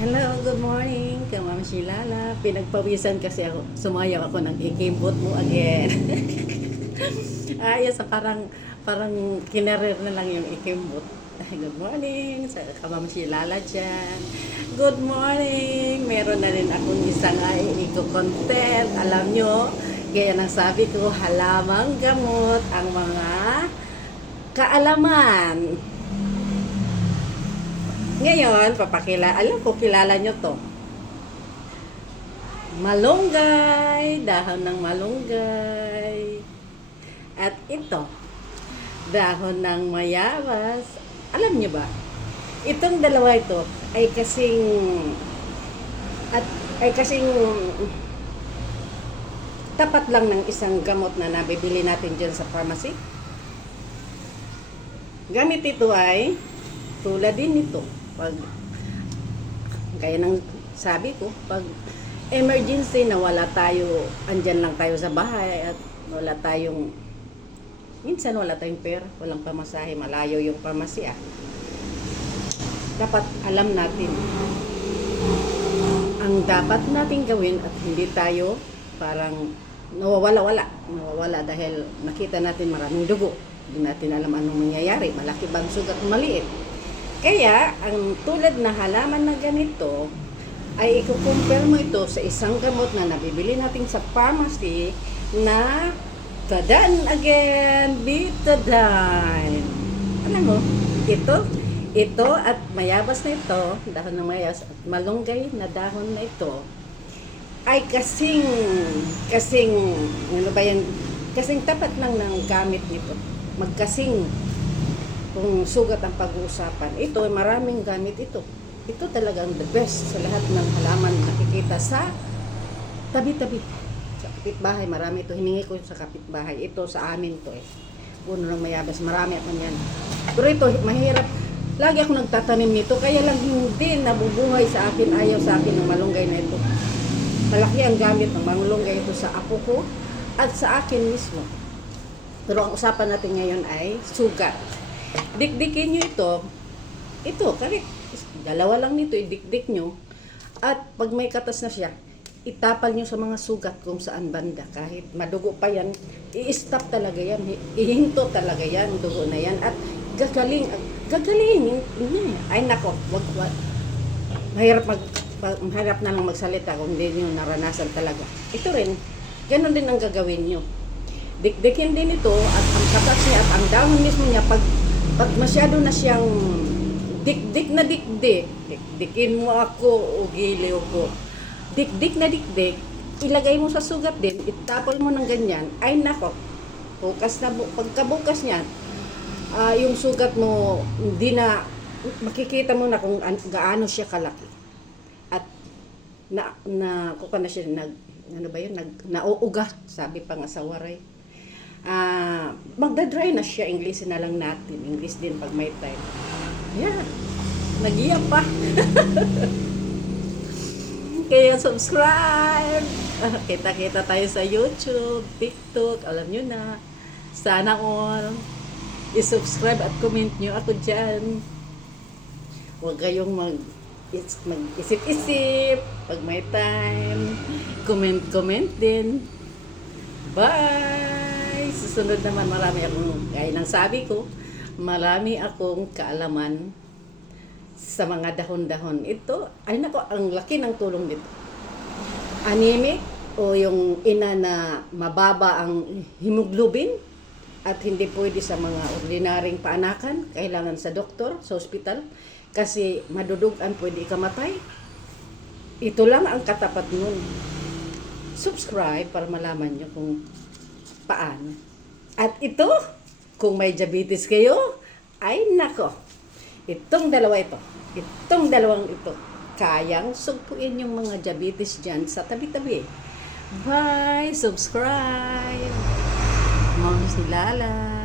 Hello, good morning. Kay Ma'am Shilala. Pinagpawisan kasi ako. Sumayaw ako ng ikimbot mo again. Ayos, parang kinarir na lang yung ikimbot. Good morning sa Ma'am Shilala dyan. Good morning. Meron na rin akong isang i-content. Alam nyo, gaya ng sabi ko, halamang gamot ang mga kaalaman. Ngayon, alam ko kilala nyo to. Malunggay, dahon ng malunggay. At ito, dahon ng mayabas. Alam nyo ba? Itong dalawa ito ay kasing tapat lang ng isang gamot na nabibili natin dyan sa pharmacy. Gamit ito ay tulad din nito. Pag gaya ng sabi ko, pag emergency na wala tayo, andyan lang tayo sa bahay at minsan wala tayong pera, walang pamasahe, malayo yung pharmacy dapat alam natin ang dapat natin gawin at hindi tayo parang nawawala dahil nakita natin maraming dugo, hindi natin alam anong mangyayari, malaki bang sugat, maliit. Kaya, ang tulad na halaman na ganito, ay ikukumpare mo ito sa isang gamot na nabibili natin sa pharmacy na Tadan again, Betadine. Alam mo, ito at mayabas na ito, dahon ng mayabas at malunggay na dahon na ito, ay kasing tapat lang ng gamit nito. Magkasing kung sugat ang pag-uusapan. Ito, maraming gamit ito. Ito talagang the best sa lahat ng halaman nakikita sa tabi-tabi. Sa kapitbahay, marami ito. Hiningi ko sa kapitbahay. Ito sa amin to Puno ng mayabas. Marami ako niyan. Pero ito, mahirap. Lagi ako nagtatanim nito. Kaya lang hindi nabubuhay sa akin. Ayaw sa akin ng malunggay na ito. Malaki ang gamit ng malunggay ito sa apo ko at sa akin mismo. Pero ang usapan natin ngayon ay sugat. Dikdikin nyo ito, correct. Dalawa lang nito, idikdik nyo. At pag may katas na siya, itapal nyo sa mga sugat kung saan banda. Kahit madugo pa yan, i-stop talaga yan. Ihinto talaga yan, dugo na yan. At gagaling. Ay nako, mahirap na lang magsalita kung hindi nyo naranasan talaga. Ito rin, ganun din ang gagawin nyo. Dikdikin din ito at ang katas niya at ang dahon mismo niya pag masyado na siyang dikdikin mo ako o giliw ko. Dikdik, ilagay mo sa sugat din, itapal mo ng ganyan, ay nako, pagkabukas niyan, yung sugat mo, hindi na, makikita mo na kung gaano siya kalaki. At kuka na siya, nauuga, sabi pa nga sa waray. Magdadry na siya, English na lang natin. English din pag may time. Yeah, nag-iyak pa. Kaya subscribe. Kita-kita tayo sa YouTube, TikTok, alam nyo na. Sana all i-subscribe at comment nyo ako dyan. Huwag kayong mag-isip-isip pag may time. Comment din. Bye! Susunod naman, gaya ng sabi ko, marami akong kaalaman sa mga dahon-dahon. Ito, ay nako, ang laki ng tulong nito. Anemic o yung ina na mababa ang hemoglobin at hindi pwede sa mga ordinaryong paanakan, kailangan sa doktor, sa ospital, kasi madudugan, pwede ikamatay. Ito lang ang katapat nun. Subscribe para malaman nyo kung paano. At ito, kung may diabetes kayo, ay nako, itong dalawang ito, kayang sugpuin yung mga diabetes dyan sa tabi-tabi. Bye! Subscribe! Ma'am Shilala.